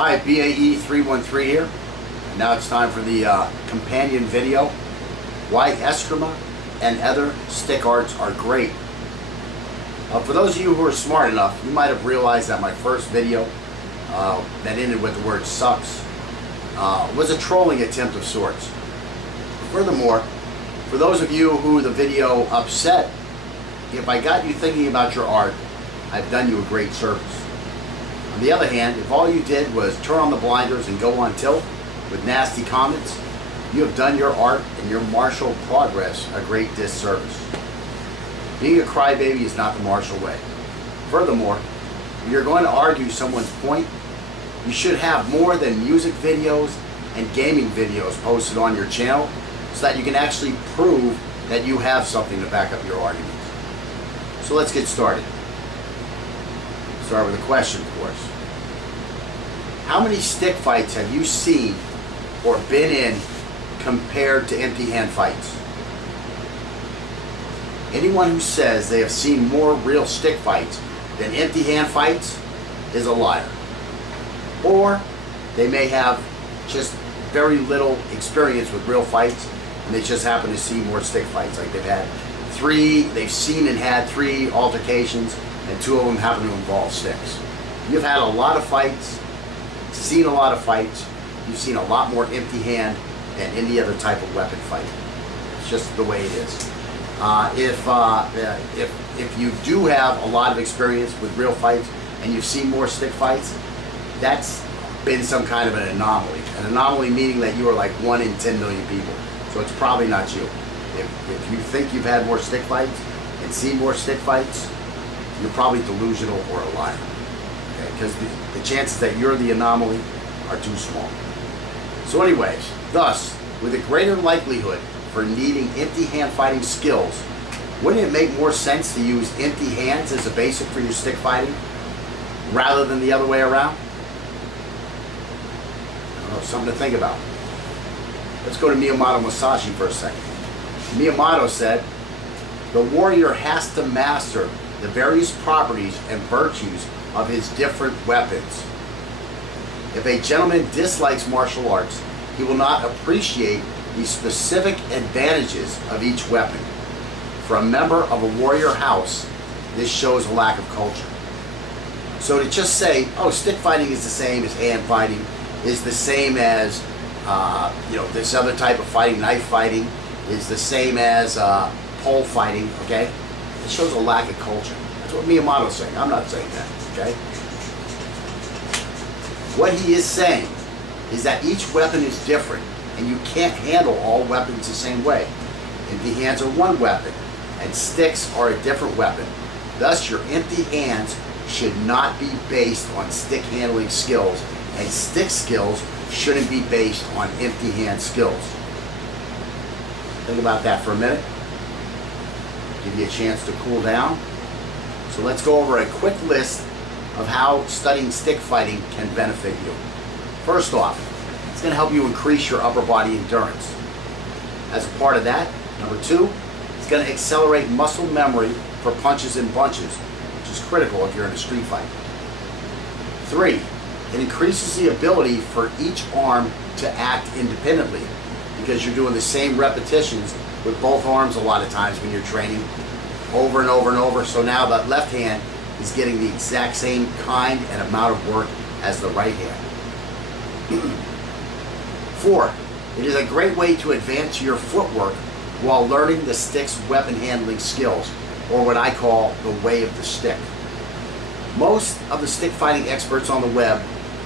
Hi, BAE313 here. Now it's time for the companion video, why Eskrima and other stick arts are great. For those of you who are smart enough, you might have realized that my first video that ended with the word sucks was a trolling attempt of sorts. Furthermore, for those of you who the video upset, if I got you thinking about your art, I've done you a great service. On the other hand, if all you did was turn on the blinders and go on tilt with nasty comments, you have done your art and your martial progress a great disservice. Being a crybaby is not the martial way. Furthermore, when you're going to argue someone's point, you should have more than music videos and gaming videos posted on your channel so that you can actually prove that you have something to back up your arguments. So let's get started. Start with a question, of course. How many stick fights have you seen or been in compared to empty hand fights? Anyone who says they have seen more real stick fights than empty hand fights is a liar. Or they may have just very little experience with real fights and they just happen to see more stick fights. Like they've seen and had 3 altercations and 2 of them happen to involve sticks. You've had a lot of fights, seen a lot of fights, you've seen a lot more empty hand than any other type of weapon fight. It's just the way it is. If you do have a lot of experience with real fights and you've seen more stick fights, that's been some kind of an anomaly. An anomaly meaning that you are like 1 in 10 million people. So it's probably not you. If you think you've had more stick fights and seen more stick fights, you're probably delusional or a liar. Okay? Because the chances that you're the anomaly are too small. So anyways, thus, with a greater likelihood for needing empty hand fighting skills, wouldn't it make more sense to use empty hands as a basic for your stick fighting rather than the other way around? I don't know, something to think about. Let's go to Miyamoto Musashi for a second. Miyamoto said, "The warrior has to master the various properties and virtues of his different weapons. If a gentleman dislikes martial arts, he will not appreciate the specific advantages of each weapon. For a member of a warrior house, this shows a lack of culture." So to just say, oh, stick fighting is the same as hand fighting, is the same as this other type of fighting, knife fighting, is the same as pole fighting, okay? It shows a lack of culture. That's what Miyamoto's saying. I'm not saying that, okay? What he is saying is that each weapon is different and you can't handle all weapons the same way. Empty hands are one weapon and sticks are a different weapon. Thus, your empty hands should not be based on stick handling skills, and stick skills shouldn't be based on empty hand skills. Think about that for a minute. Give you a chance to cool down. So let's go over a quick list of how studying stick fighting can benefit you. First off, it's going to help you increase your upper body endurance. As a part of that, number 2, it's going to accelerate muscle memory for punches and bunches, which is critical if you're in a street fight. 3, it increases the ability for each arm to act independently because you're doing the same repetitions with both arms a lot of times when you're training over and over and over. So now that left hand is getting the exact same kind and amount of work as the right hand. 4, it is a great way to advance your footwork while learning the stick's weapon handling skills, or what I call the way of the stick. Most of the stick fighting experts on the web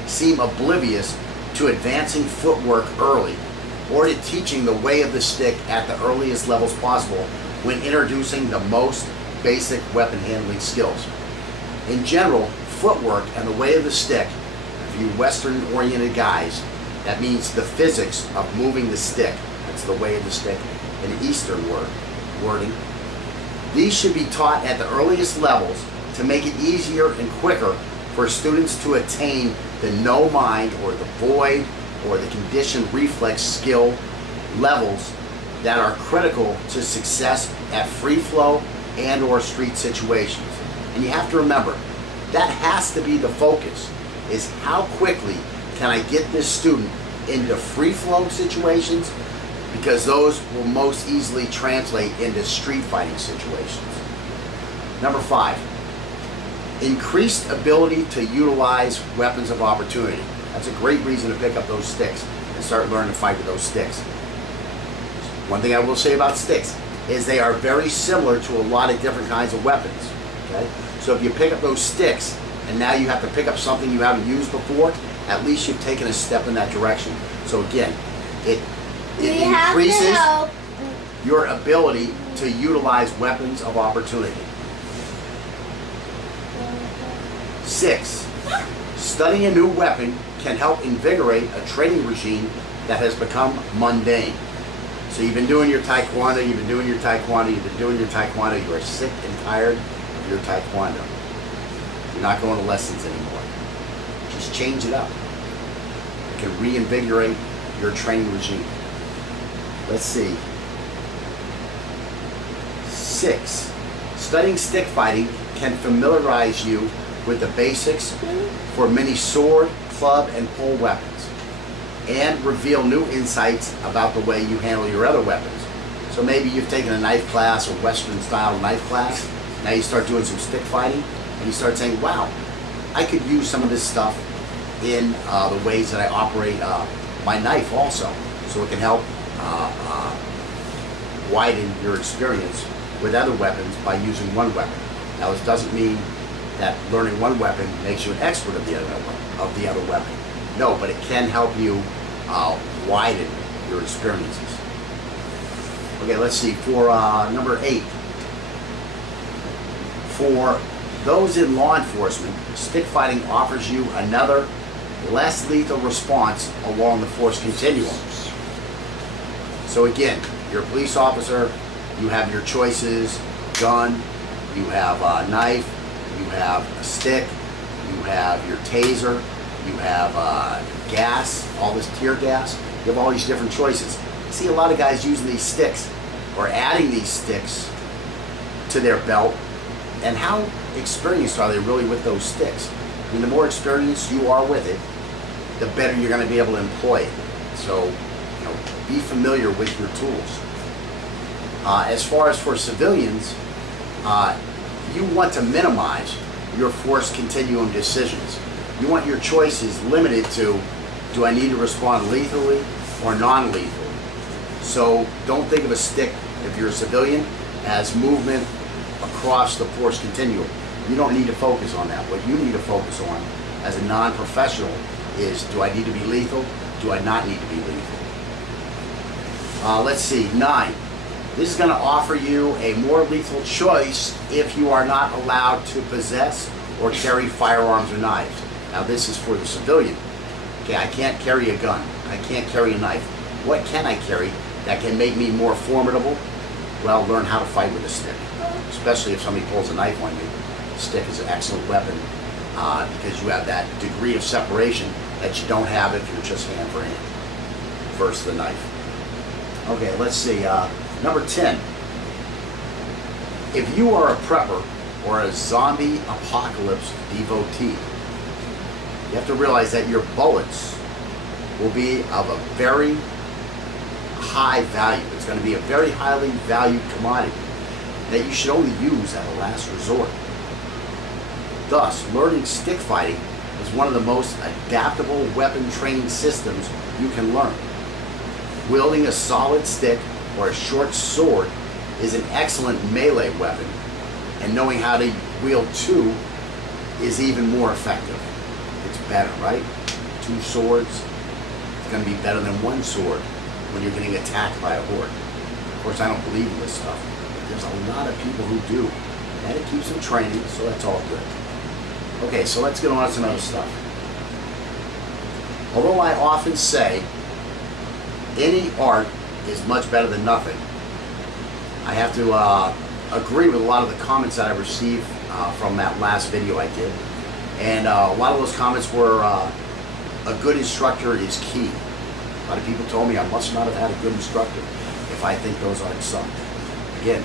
seem oblivious to advancing footwork early or to teaching the way of the stick at the earliest levels possible when introducing the most basic weapon handling skills. In general, footwork and the way of the stick, for you Western-oriented guys, that means the physics of moving the stick. That's the way of the stick in Eastern wording. These should be taught at the earliest levels to make it easier and quicker for students to attain the no mind or the void or the conditioned reflex skill levels that are critical to success at free flow and or street situations. And you have to remember, that has to be the focus, is how quickly can I get this student into free flow situations, because those will most easily translate into street fighting situations. Number 5, increased ability to utilize weapons of opportunity. That's a great reason to pick up those sticks and start learning to fight with those sticks. One thing I will say about sticks is they are very similar to a lot of different kinds of weapons. Okay? So if you pick up those sticks and now you have to pick up something you haven't used before, at least you've taken a step in that direction. So again, it increases your ability to utilize weapons of opportunity. 6, studying a new weapon can help invigorate a training regime that has become mundane. So you've been doing your taekwondo, you've been doing your taekwondo, you've been doing your taekwondo, you are sick and tired of your taekwondo. You're not going to lessons anymore. Just change it up. It can reinvigorate your training regime. Let's see. 6, studying stick fighting can familiarize you with the basics for many sword, club, and pole weapons, and reveal new insights about the way you handle your other weapons. So maybe you've taken a knife class, a Western style knife class, now you start doing some stick fighting, and you start saying, wow, I could use some of this stuff in the ways that I operate my knife also, so it can help widen your experience with other weapons by using one weapon. Now this doesn't mean that learning one weapon makes you an expert of the other weapon. No, but it can help you widen your experiences. Okay, let's see, for number 8. For those in law enforcement, stick fighting offers you another, less lethal response along the force continuum. So again, you're a police officer, you have your choices: gun, you have a knife, you have a stick, you have your taser, you have gas, all this tear gas. You have all these different choices. I see a lot of guys using these sticks or adding these sticks to their belt. And how experienced are they really with those sticks? I mean, the more experienced you are with it, the better you're going to be able to employ it. So, you know, be familiar with your tools. As far as for civilians, you want to minimize your force continuum decisions. You want your choices limited to, do I need to respond lethally or non-lethally? So don't think of a stick, if you're a civilian, as movement across the force continuum. You don't need to focus on that. What you need to focus on as a non-professional is, do I need to be lethal? Do I not need to be lethal? Let's see, 9. This is going to offer you a more lethal choice if you are not allowed to possess or carry firearms or knives. Now this is for the civilian. Okay, I can't carry a gun. I can't carry a knife. What can I carry that can make me more formidable? Well, learn how to fight with a stick. Especially if somebody pulls a knife on you. A stick is an excellent weapon because you have that degree of separation that you don't have if you're just hand for hand versus the knife. Okay, let's see. Number 10. If you are a prepper or a zombie apocalypse devotee, you have to realize that your bullets will be of a very high value. It's going to be a very highly valued commodity that you should only use at a last resort. Thus, learning stick fighting is one of the most adaptable weapon training systems you can learn. Wielding a solid stick or a short sword is an excellent melee weapon, and knowing how to wield two is even more effective. It's better, right? 2 swords, it's going to be better than 1 sword when you're getting attacked by a horde. Of course, I don't believe in this stuff, but there's a lot of people who do, and it keeps them training, so that's all good. Okay, so let's get on to some other stuff. Although I often say any art is much better than nothing, I have to agree with a lot of the comments that I received from that last video I did. And a lot of those comments were, a good instructor is key. A lot of people told me I must not have had a good instructor if I think those aren't some. Again,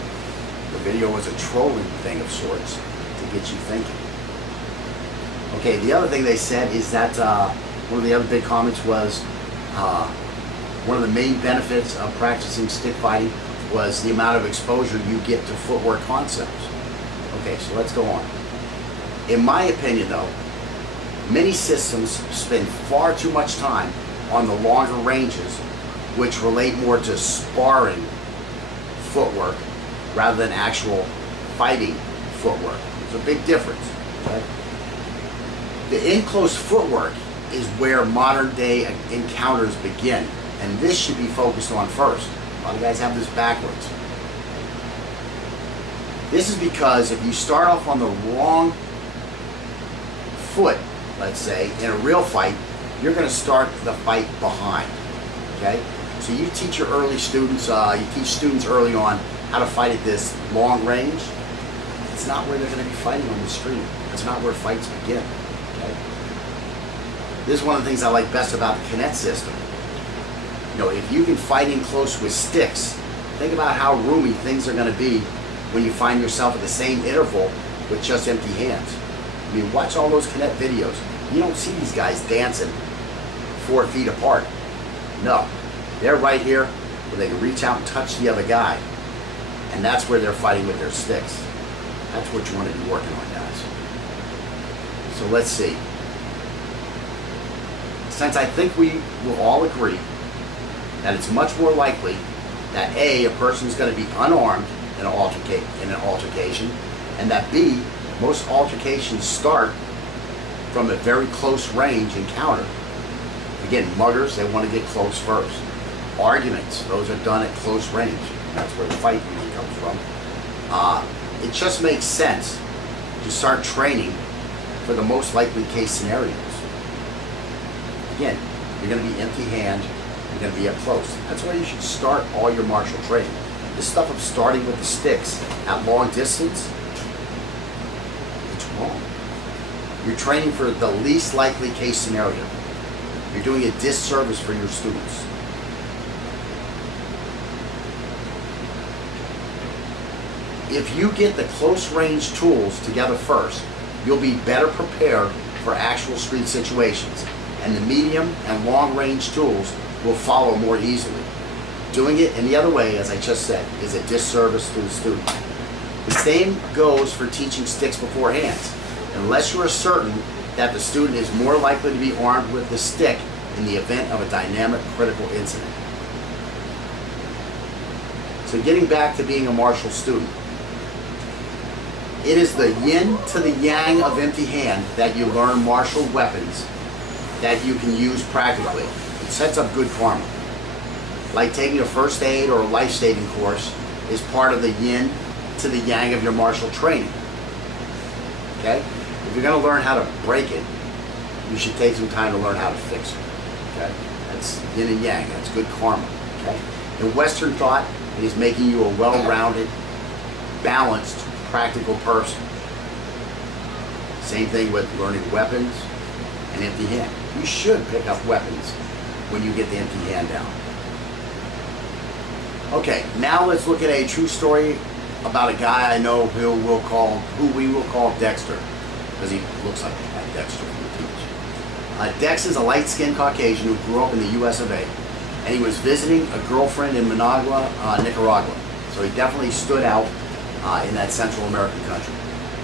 the video was a trolling thing of sorts to get you thinking. Okay, the other thing they said is that One of the other big comments was one of the main benefits of practicing stick fighting was the amount of exposure you get to footwork concepts. Okay, so let's go on. In my opinion though, many systems spend far too much time on the longer ranges, which relate more to sparring footwork rather than actual fighting footwork. There's a big difference. Okay? The in-close footwork is where modern day encounters begin, and this should be focused on first. A lot of guys have this backwards. This is because if you start off on the wrong foot, let's say, in a real fight, you're going to start the fight behind. Okay? So you teach your early students, you teach students early on how to fight at this long range. It's not where they're going to be fighting on the street. That's not where fights begin. Okay? This is one of the things I like best about the Kinet system. You know, if you can fight in close with sticks, think about how roomy things are going to be when you find yourself at the same interval with just empty hands. I mean, watch all those Kinet videos. You don't see these guys dancing 4 feet apart. No, they're right here where they can reach out and touch the other guy. And that's where they're fighting with their sticks. That's what you want to be working on, guys. So let's see. Since I think we will all agree that it's much more likely that A, person is going to be unarmed in an altercation, and that B, most altercations start from a very close range encounter. Again, muggers, they want to get close first. Arguments, those are done at close range. That's where the fight usually comes from. It just makes sense to start training for the most likely case scenarios. Again, you're going to be empty hand, you're going to be up close. That's where you should start all your martial training. This stuff of starting with the sticks at long distance, it's wrong. You're training for the least likely case scenario. You're doing a disservice for your students. If you get the close range tools together first, you'll be better prepared for actual street situations, and the medium and long range tools will follow more easily. Doing it any other way, as I just said, is a disservice to the student. The same goes for teaching sticks before hands, unless you are certain that the student is more likely to be armed with the stick in the event of a dynamic critical incident. So getting back to being a martial student, it is the yin to the yang of empty hand that you learn martial weapons that you can use practically. It sets up good karma. Like taking a first aid or a life-saving course is part of the yin to the yang of your martial training. Okay? If you're going to learn how to break it, you should take some time to learn how to fix it. Okay? That's yin and yang. That's good karma. Okay? In Western thought, it is making you a well-rounded, balanced, practical person. Same thing with learning weapons and empty hand. You should pick up weapons when you get the empty hand down. Okay, now let's look at a true story about a guy I know who we will call Dexter, because he looks like Dexter from the TV. Dex is a light-skinned Caucasian who grew up in the US of A, and he was visiting a girlfriend in Managua, Nicaragua. So he definitely stood out in that Central American country.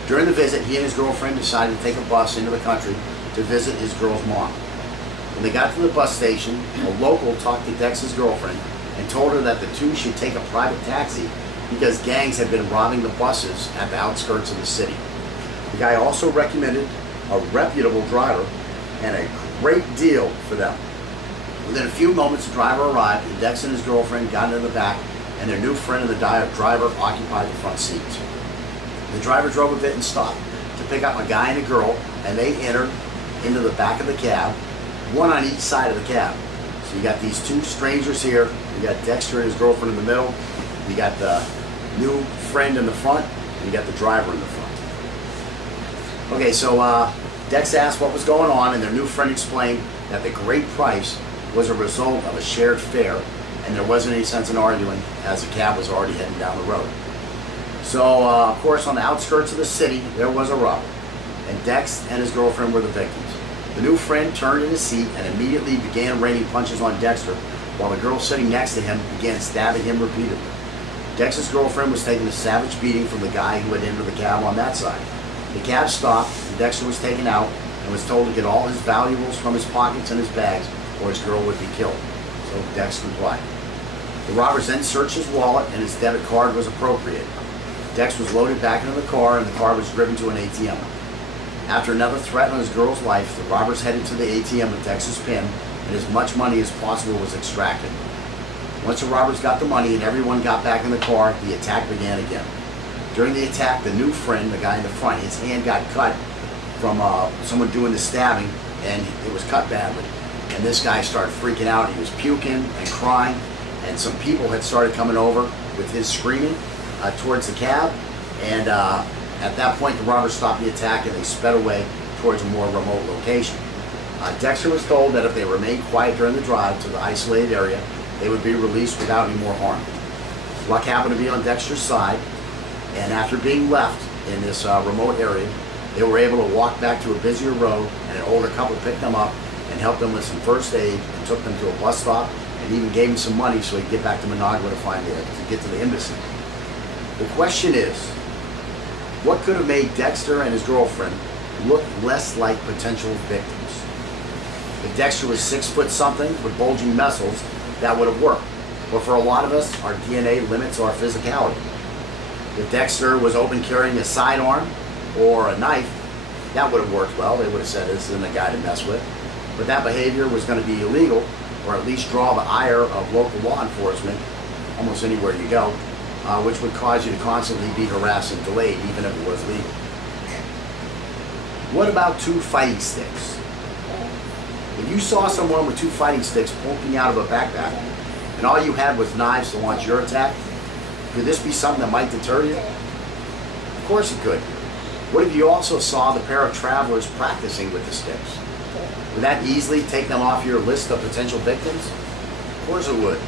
During the visit, he and his girlfriend decided to take a bus into the country to visit his girl's mom. When they got to the bus station, a local talked to Dex's girlfriend and told her that the two should take a private taxi because gangs had been robbing the buses at the outskirts of the city. The guy also recommended a reputable driver and a great deal for them. Within a few moments, the driver arrived, and Dex and his girlfriend got into the back, and their new friend and the driver occupied the front seats. The driver drove a bit and stopped to pick up a guy and a girl, and they entered into the back of the cab, one on each side of the cab. So you got these two strangers here. You got Dexter and his girlfriend in the middle. You got the new friend in the front, and you got the driver in the front. Okay, so Dex asked what was going on, and their new friend explained that the great price was a result of a shared fare, and there wasn't any sense in arguing as the cab was already heading down the road. So, of course, on the outskirts of the city, there was a robber, and Dex and his girlfriend were the victims. The new friend turned in his seat and immediately began raining punches on Dexter, while the girl sitting next to him began stabbing him repeatedly. Dexter's girlfriend was taking a savage beating from the guy who had entered the cab on that side. The cab stopped, and Dexter was taken out and was told to get all his valuables from his pockets and his bags, or his girl would be killed. So Dex complied. The robbers then searched his wallet, and his debit card was appropriated. Dex was loaded back into the car, and the car was driven to an ATM. After another threat on his girl's life, the robbers headed to the ATM with Dex's PIN, and as much money as possible was extracted. Once the robbers got the money and everyone got back in the car, the attack began again. During the attack, the new friend, the guy in the front, his hand got cut from someone doing the stabbing, and it was cut badly. And this guy started freaking out. He was puking and crying, and some people had started coming over with his screaming towards the cab. And at that point, the robbers stopped the attack and they sped away towards a more remote location. Dexter was told that if they remained quiet during the drive to the isolated area, they would be released without any more harm. Luck happened to be on Dexter's side, and after being left in this remote area, they were able to walk back to a busier road, and an older couple picked them up and helped them with some first aid and took them to a bus stop and even gave him some money so he'd get back to Managua to get to the embassy. The question is, what could have made Dexter and his girlfriend look less like potential victims? If Dexter was 6 foot something with bulging muscles, that would have worked. But for a lot of us, our DNA limits our physicality. If Dexter was open carrying a sidearm or a knife, that would have worked well. They would have said this isn't a guy to mess with. But that behavior was going to be illegal, or at least draw the ire of local law enforcement almost anywhere you go, which would cause you to constantly be harassed and delayed, even if it was legal. What about 2 fighting sticks? If you saw someone with 2 fighting sticks poking out of a backpack, and all you had was knives to launch your attack, could this be something that might deter you? Of course it could. What if you also saw the pair of travelers practicing with the sticks? Would that easily take them off your list of potential victims? Of course it would.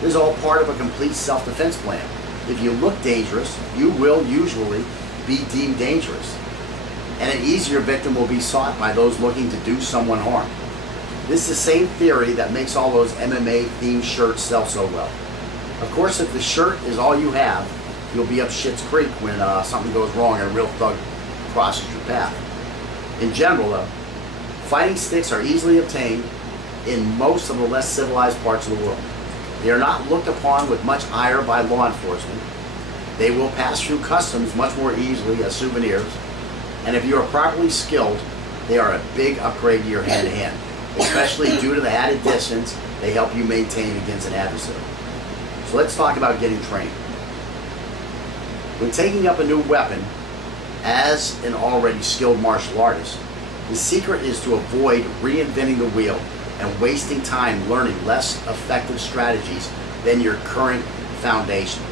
This is all part of a complete self-defense plan. If you look dangerous, you will usually be deemed dangerous. And an easier victim will be sought by those looking to do someone harm. This is the same theory that makes all those MMA-themed shirts sell so well. Of course, if the shirt is all you have, you'll be up shit's creek when something goes wrong and a real thug crosses your path. In general, though, fighting sticks are easily obtained in most of the less civilized parts of the world. They are not looked upon with much ire by law enforcement. They will pass through customs much more easily as souvenirs. And if you are properly skilled, they are a big upgrade to your hand-to-hand, especially due to the added distance they help you maintain against an adversary. So let's talk about getting trained. When taking up a new weapon, as an already skilled martial artist, the secret is to avoid reinventing the wheel and wasting time learning less effective strategies than your current foundation.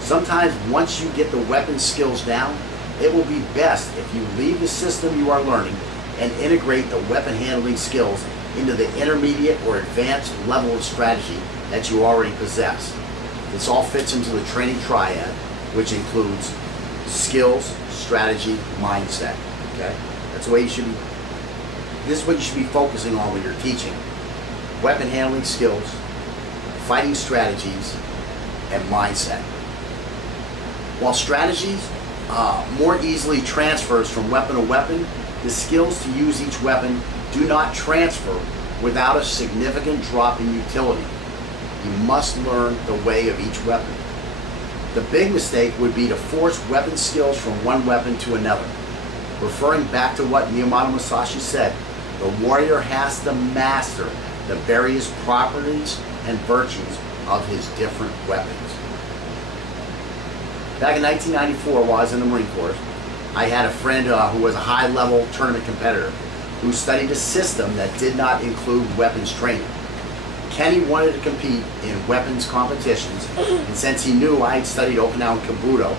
Sometimes once you get the weapon skills down, it will be best if you leave the system you are learning and integrate the weapon handling skills into the intermediate or advanced level of strategy that you already possess. This all fits into the training triad, which includes skills, strategy, mindset. Okay? That's the way you should be. This is what you should be focusing on when you're teaching. Weapon handling skills, fighting strategies, and mindset. While strategies more easily transfers from weapon to weapon, the skills to use each weapon do not transfer without a significant drop in utility. You must learn the way of each weapon. The big mistake would be to force weapon skills from one weapon to another. Referring back to what Miyamoto Musashi said, the warrior has to master the various properties and virtues of his different weapons. Back in 1994, while I was in the Marine Corps, I had a friend who was a high-level tournament competitor who studied a system that did not include weapons training. Kenny wanted to compete in weapons competitions, and since he knew I had studied Okinawan Kabuto,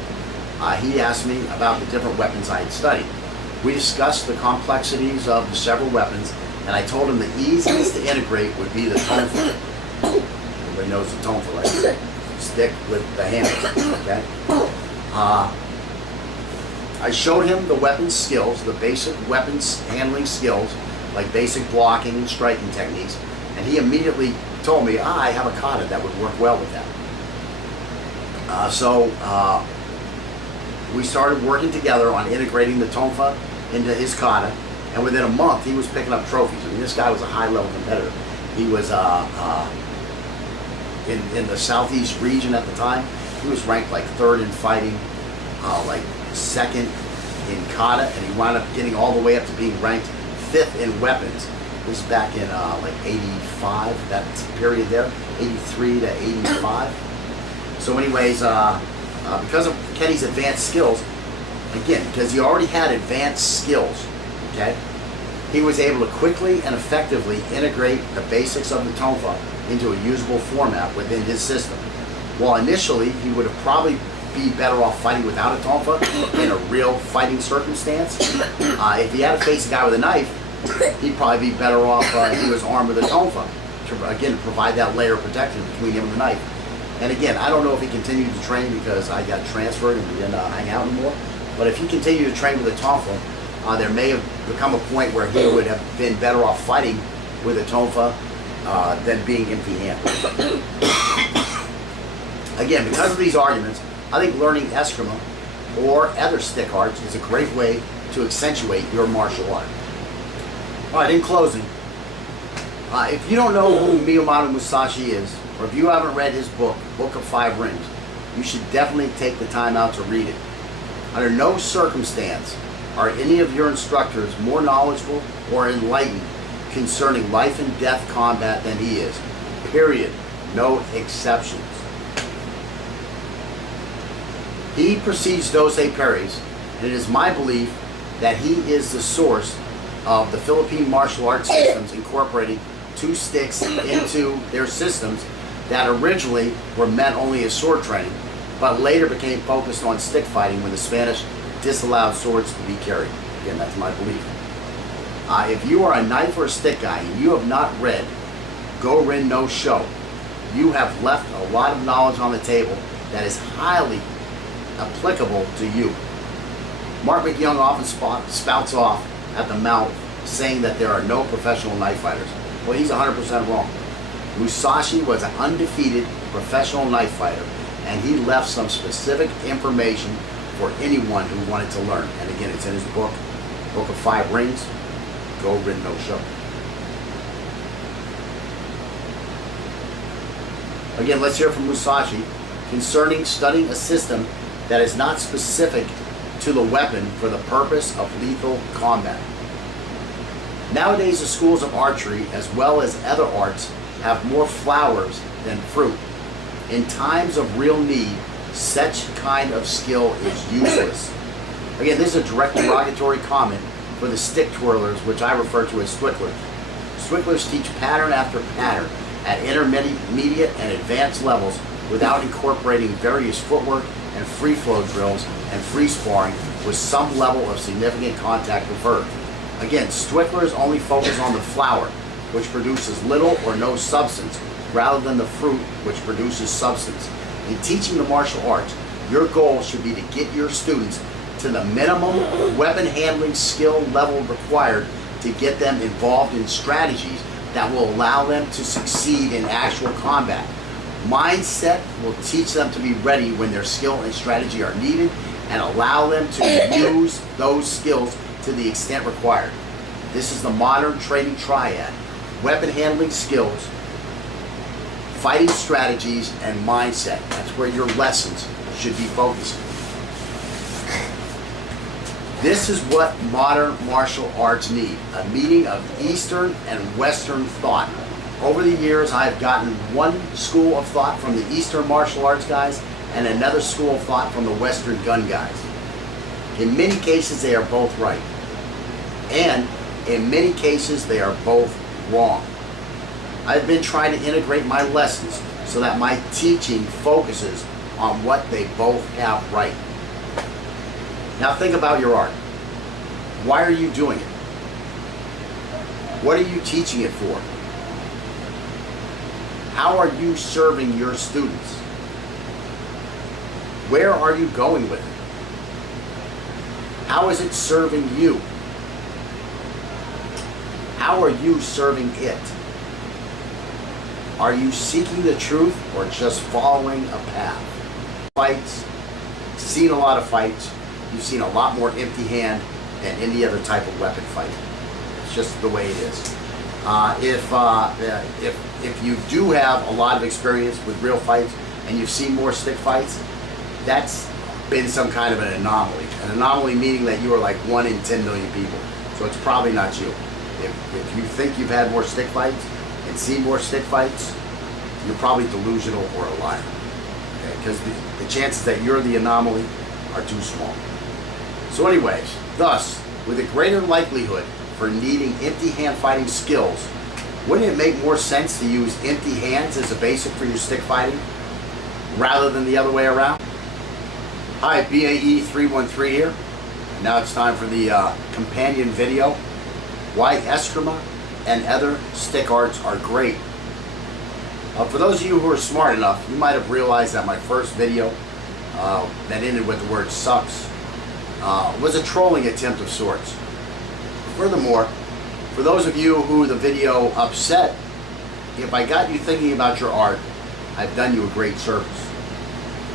he asked me about the different weapons I had studied. We discussed the complexities of the several weapons, and I told him the easiest to integrate would be the tonfa. Everybody knows the tonfa, right? Stick with the handle, okay? I showed him the weapons skills, the basic weapons handling skills, like basic blocking and striking techniques, and he immediately told me, I have a kata that would work well with that. So we started working together on integrating the tonfa into his kata, and within a month he was picking up trophies. I mean, this guy was a high-level competitor. He was in the southeast region at the time. He was ranked like 3rd in fighting, like 2nd in kata, and he wound up getting all the way up to being ranked 5th in weapons. This is back in like 85, that period there, 83 to 85. So anyways, because of Kenny's advanced skills, again, because he already had advanced skills, okay, he was able to quickly and effectively integrate the basics of the tonfa into a usable format within his system. While initially he would have probably be better off fighting without a tonfa in a real fighting circumstance. If he had to face a guy with a knife, he'd probably be better off if he was armed with a tonfa, to again provide that layer of protection between him and the knife. And again, I don't know if he continued to train because I got transferred and we didn't hang out anymore. But if he continued to train with a tonfa, there may have become a point where he would have been better off fighting with a tonfa than being empty-handed. Again, because of these arguments, I think learning Eskrima or other stick arts is a great way to accentuate your martial art. All right, in closing, if you don't know who Miyamoto Musashi is, or if you haven't read his book, Book of Five Rings, you should definitely take the time out to read it. Under no circumstance are any of your instructors more knowledgeable or enlightened concerning life and death combat than he is. Period. No exceptions. He precedes Dose Perez, and it is my belief that he is the source of the Philippine martial arts systems incorporating two sticks into their systems that originally were meant only as sword training, but later became focused on stick fighting when the Spanish disallowed swords to be carried. Again, that's my belief. If you are a knife or a stick guy and you have not read Go Rin No Show, you have left a lot of knowledge on the table that is highly applicable to you. Mark McYoung often spouts off at the mouth saying that there are no professional knife fighters. Well, he's 100% wrong. Musashi was an undefeated professional knife fighter, and he left some specific information for anyone who wanted to learn. And again, it's in his book, Book of Five Rings, Go Rin No Show. Again, let's hear from Musashi concerning studying a system that is not specific to the weapon for the purpose of lethal combat. Nowadays, the schools of archery, as well as other arts, have more flowers than fruit. In times of real need, such kind of skill is useless. Again, this is a direct derogatory comment for the stick twirlers, which I refer to as swicklers. Swicklers teach pattern after pattern at intermediate and advanced levels without incorporating various footwork and free flow drills and free sparring with some level of significant contact preferred. Again, swicklers only focus on the flower, which produces little or no substance, rather than the fruit, which produces substance. In teaching the martial arts, your goal should be to get your students to the minimum weapon handling skill level required to get them involved in strategies that will allow them to succeed in actual combat. Mindset will teach them to be ready when their skill and strategy are needed and allow them to use those skills to the extent required. This is the modern training triad: weapon handling skills, fighting strategies, and mindset. That's where your lessons should be focused. This is what modern martial arts need: a meeting of Eastern and Western thought. Over the years, I've gotten one school of thought from the Eastern martial arts guys and another school of thought from the Western gun guys. In many cases, they are both right. And in many cases, they are both wrong. I've been trying to integrate my lessons so that my teaching focuses on what they both have right. Now think about your art. Why are you doing it? What are you teaching it for? How are you serving your students? Where are you going with it? How is it serving you? How are you serving it? Are you seeking the truth or just following a path? Fights, seen a lot of fights. You've seen a lot more empty hand than any other type of weapon fight. It's just the way it is. If you do have a lot of experience with real fights and you've seen more stick fights, that's been some kind of an anomaly. An anomaly meaning that you are like 1 in 10 million people. So it's probably not you. If you think you've had more stick fights and seen more stick fights, you're probably delusional or a liar. Okay? Because the chances that you're the anomaly are too small. So anyways, thus, with a greater likelihood for needing empty hand fighting skills, wouldn't it make more sense to use empty hands as a basic for your stick fighting rather than the other way around? Hi, BAE313 here. And now it's time for the companion video, why Eskrima and other stick arts are great. For those of you who are smart enough, you might have realized that my first video that ended with the word sucks was a trolling attempt of sorts. Furthermore, for those of you who the video upset, if I got you thinking about your art, I've done you a great service.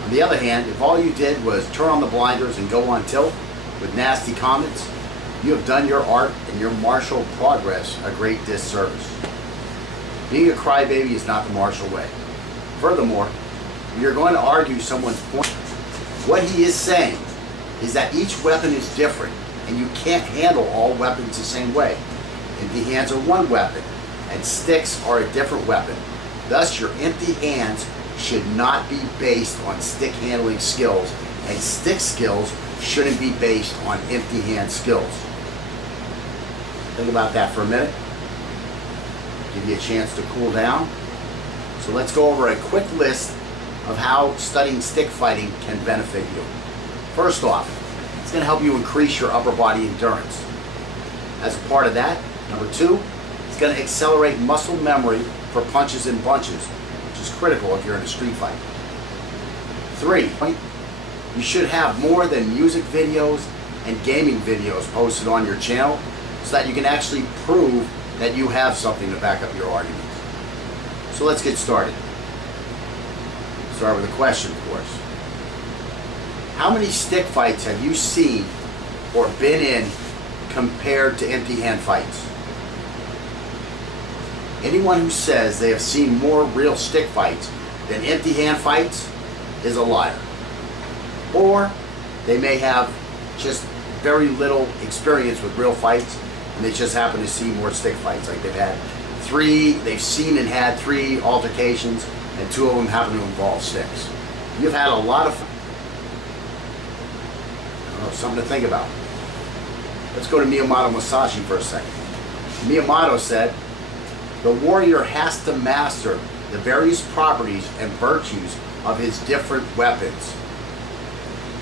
On the other hand, if all you did was turn on the blinders and go on tilt with nasty comments, you have done your art and your martial progress a great disservice. Being a crybaby is not the martial way. Furthermore, when you're going to argue someone's point, what he is saying is that each weapon is different and you can't handle all weapons the same way. Empty hands are one weapon and sticks are a different weapon. Thus, your empty hands should not be based on stick handling skills, and stick skills shouldn't be based on empty hand skills. Think about that for a minute. Give you a chance to cool down. So let's go over a quick list of how studying stick fighting can benefit you. First off, it's going to help you increase your upper body endurance. As a part of that, number 2, it's going to accelerate muscle memory for punches and bunches, which is critical if you're in a street fight. 3, you should have more than music videos and gaming videos posted on your channel so that you can actually prove that you have something to back up your arguments. So let's get started. Start with a question, of course. How many stick fights have you seen or been in compared to empty hand fights? Anyone who says they have seen more real stick fights than empty hand fights is a liar. Or they may have just very little experience with real fights and they just happen to see more stick fights. Like they've seen and had 3 altercations and 2 of them happen to involve sticks. You've had a lot of something to think about. Let's go to Miyamoto Musashi for a second. Miyamoto said, "The warrior has to master the various properties and virtues of his different weapons.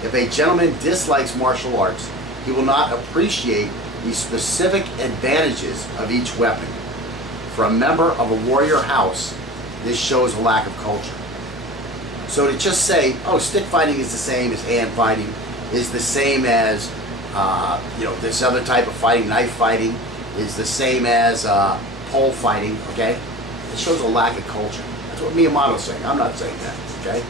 If a gentleman dislikes martial arts, he will not appreciate the specific advantages of each weapon. For a member of a warrior house, this shows a lack of culture." So to just say, oh, stick fighting is the same as hand fighting, is the same as this other type of fighting, knife fighting, is the same as pole fighting, okay? It shows a lack of culture. That's what Miyamoto's saying. I'm not saying that, okay?